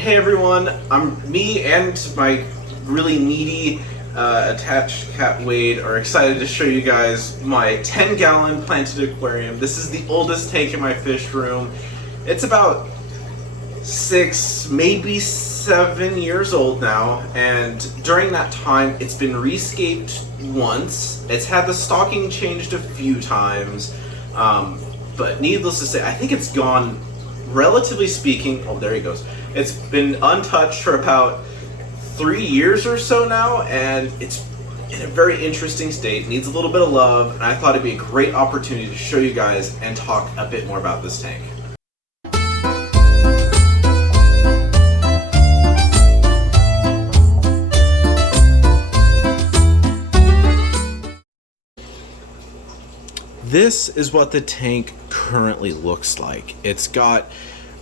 Hey everyone, me and my really needy attached cat Wade are excited to show you guys my 10-gallon planted aquarium. This is the oldest tank in my fish room. It's about 6, maybe 7 years old now, and during that time it's been rescaped once. It's had the stocking changed a few times, but needless to say, I think it's gone, relatively speaking, oh there he goes. It's been untouched for about 3 years or so now, and it's in a very interesting state, needs a little bit of love, and I thought it'd be a great opportunity to show you guys and talk a bit more about this tank. This is what the tank currently looks like. It's got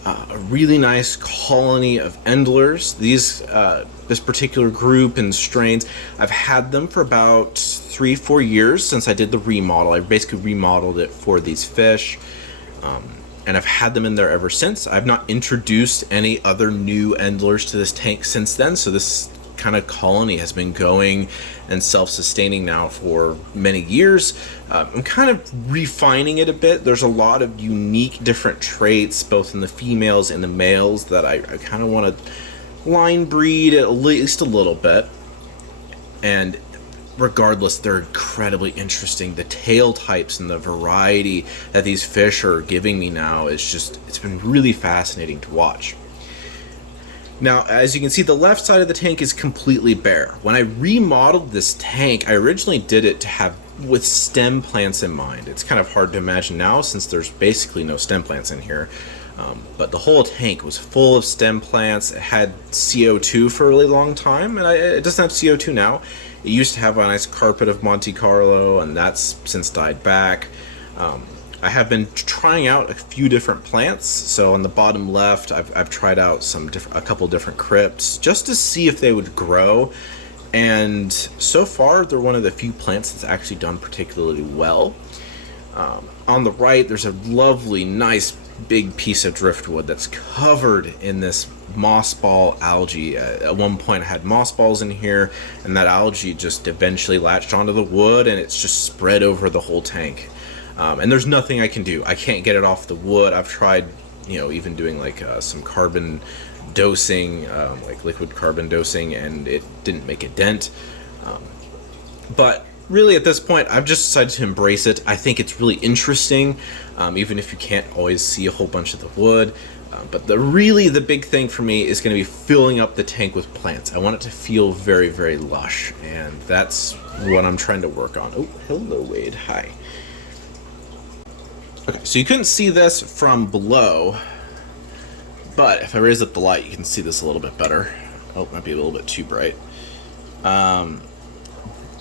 a really nice colony of endlers. This particular group and strains, I've had them for about 3-4 years since I did the remodel. I basically remodeled it for these fish, and I've had them in there ever since. I've not introduced any other new endlers to this tank since then, so this kind of colony has been going and self-sustaining now for many years. I'm kind of refining it a bit. There's a lot of unique different traits both in the females and the males that I kind of want to line breed at least a little bit, and regardless, they're incredibly interesting. The tail types and the variety that these fish are giving me now is just, it's been really fascinating to watch. Now, as you can see, the left side of the tank is completely bare. When I remodeled this tank, I originally did it to have with stem plants in mind. It's kind of hard to imagine now since there's basically no stem plants in here. But the whole tank was full of stem plants. It had CO2 for a really long time, and it doesn't have CO2 now. It used to have a nice carpet of Monte Carlo, and that's since died back. I have been trying out a few different plants. So on the bottom left, I've tried out a couple different crypts just to see if they would grow. And so far, they're one of the few plants that's actually done particularly well. On the right, there's a lovely, nice, big piece of driftwood that's covered in this moss ball algae. At one point, I had moss balls in here, and that algae just eventually latched onto the wood, and it's just spread over the whole tank. And there's nothing I can do. I can't get it off the wood. I've tried, even doing like some carbon dosing, like liquid carbon dosing, and it didn't make a dent. But really at this point, I've just decided to embrace it. I think it's really interesting, even if you can't always see a whole bunch of the wood. But the big thing for me is going to be filling up the tank with plants. I want it to feel very, very lush, and that's what I'm trying to work on. Oh, hello, Wade. Hi. Okay, so you couldn't see this from below, but if I raise up the light, you can see this a little bit better. Oh, it might be a little bit too bright.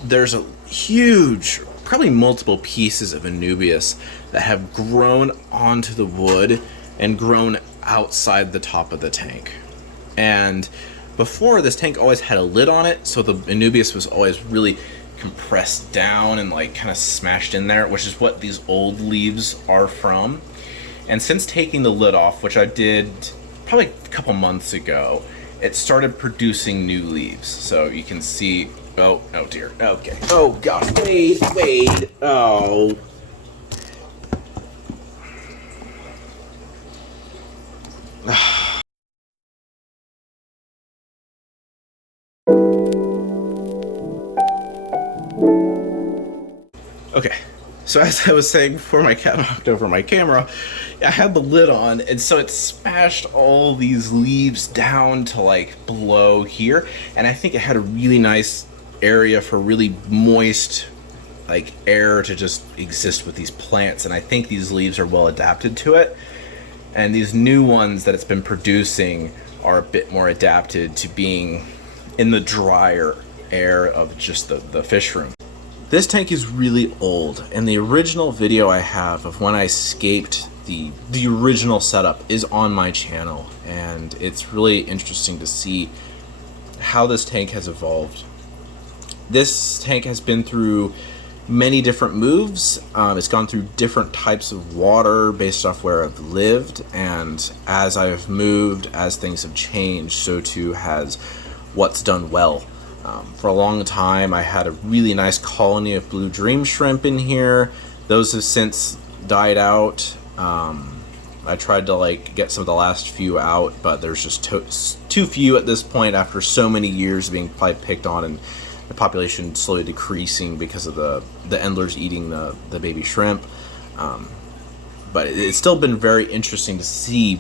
There's a huge, probably multiple pieces of Anubias that have grown onto the wood and grown outside the top of the tank. And before, this tank always had a lid on it, so the Anubias was always really compressed down and like kind of smashed in there, which is what these old leaves are from. And since taking the lid off, which I did probably a couple months ago, it started producing new leaves. So you can see, oh dear, okay, oh gosh, Wade, oh. Okay, so as I was saying before my cat knocked over my camera, I had the lid on, and so it smashed all these leaves down to like below here, and I think it had a really nice area for really moist like air to just exist with these plants, and I think these leaves are well adapted to it, and these new ones that it's been producing are a bit more adapted to being in the drier air of just the fish room. This tank is really old, and the original video I have of when I escaped the original setup is on my channel, and it's really interesting to see how this tank has evolved. This tank has been through many different moves. It's gone through different types of water based off where I've lived, and as I've moved, as things have changed, so too has what's done well. For a long time, I had a really nice colony of blue dream shrimp in here. Those have since died out. I tried to get some of the last few out, but there's just too few at this point after so many years of being probably picked on, and the population slowly decreasing because of the endlers eating the baby shrimp. But it's still been very interesting to see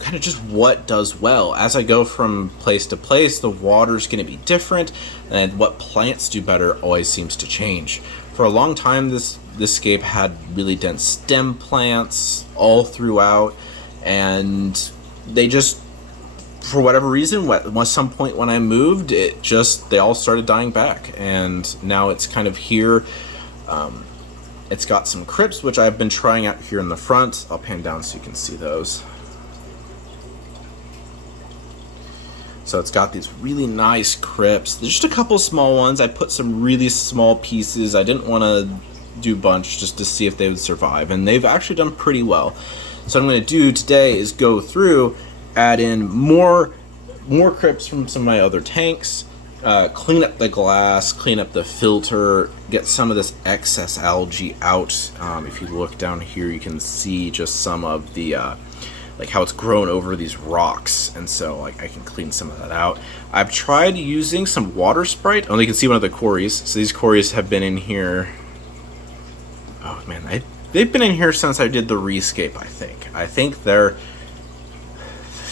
kind of just what does well. As I go from place to place, the water's going to be different, and what plants do better always seems to change. For a long time, this scape had really dense stem plants all throughout, and they just, for whatever reason, at some point when I moved, they all started dying back, and now it's kind of here. It's got some crypts, which I've been trying out here in the front. I'll pan down so you can see those. So it's got these really nice crypts. There's just a couple small ones. I put some really small pieces. I didn't want to do a bunch just to see if they would survive, and they've actually done pretty well. So what I'm going to do today is go through, add in more crypts from some of my other tanks, clean up the glass, clean up the filter, get some of this excess algae out. If you look down here, you can see just some of the how it's grown over these rocks, and so I can clean some of that out. I've tried using some water sprite. Oh, you can see one of the cories. So these cories have been in here. Oh man, they've been in here since I did the rescape. I think they're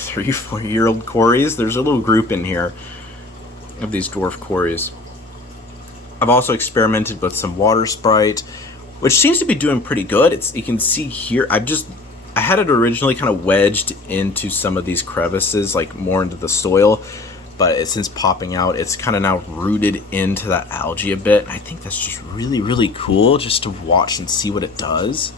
3-4 year old cories. There's a little group in here of these dwarf cories. I've also experimented with some water sprite, which seems to be doing pretty good. You can see here, I had it originally kind of wedged into some of these crevices, more into the soil, but since popping out, it's kind of now rooted into that algae a bit. And I think that's just really, really cool just to watch and see what it does.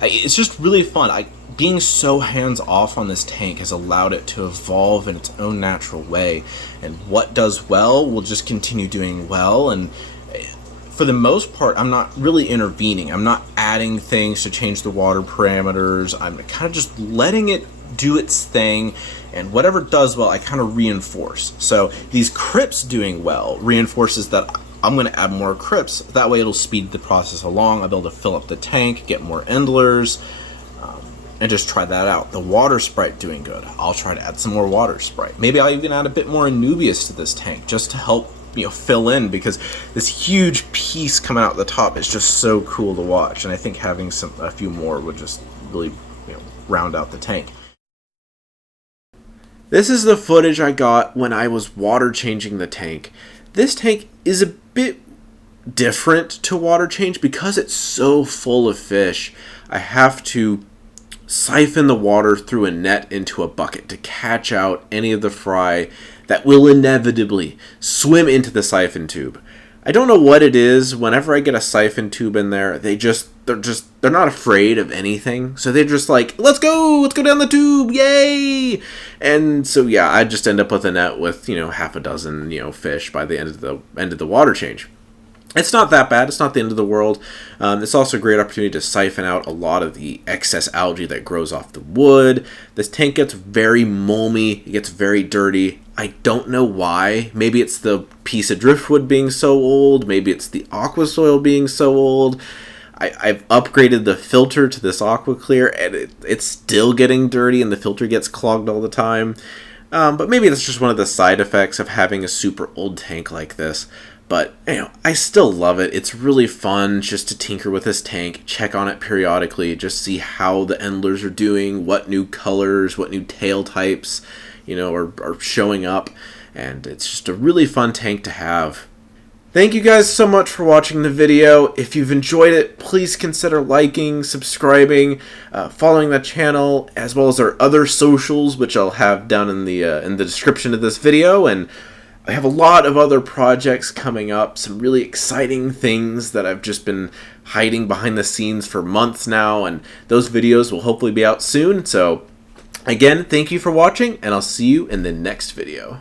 It's just really fun. Being so hands-off on this tank has allowed it to evolve in its own natural way, and what does well will just continue doing well. And for the most part, I'm not really intervening. I'm not adding things to change the water parameters. I'm kind of just letting it do its thing, and whatever does well, I kind of reinforce. So these crypts doing well reinforces that I'm going to add more crypts. That way it'll speed the process along. I'll be able to fill up the tank, get more endlers, and just try that out. The water sprite doing good. I'll try to add some more water sprite. Maybe I'll even add a bit more Anubias to this tank just to help fill in, because this huge piece coming out the top is just so cool to watch, and I think having a few more would just really round out the tank. This is the footage I got when I was water changing the tank. This tank is a bit different to water change because it's so full of fish. I have to siphon the water through a net into a bucket to catch out any of the fry that will inevitably swim into the siphon tube. I don't know what it is. Whenever I get a siphon tube in there, they're not afraid of anything. So they're just like, let's go down the tube, yay! And so yeah, I just end up with a net with half a dozen fish by the end of the water change. It's not that bad. It's not the end of the world. It's also a great opportunity to siphon out a lot of the excess algae that grows off the wood. This tank gets very moldy. It gets very dirty. I don't know why. Maybe it's the piece of driftwood being so old. Maybe it's the aqua soil being so old. I've upgraded the filter to this aqua clear, and it's still getting dirty, and the filter gets clogged all the time. But maybe that's just one of the side effects of having a super old tank like this. But, I still love it. It's really fun just to tinker with this tank, check on it periodically, just see how the endlers are doing, what new colors, what new tail types, are showing up. And it's just a really fun tank to have. Thank you guys so much for watching the video. If you've enjoyed it, please consider liking, subscribing, following the channel, as well as our other socials, which I'll have down in the description of this video. And I have a lot of other projects coming up, some really exciting things that I've just been hiding behind the scenes for months now, and those videos will hopefully be out soon. So again, thank you for watching, and I'll see you in the next video.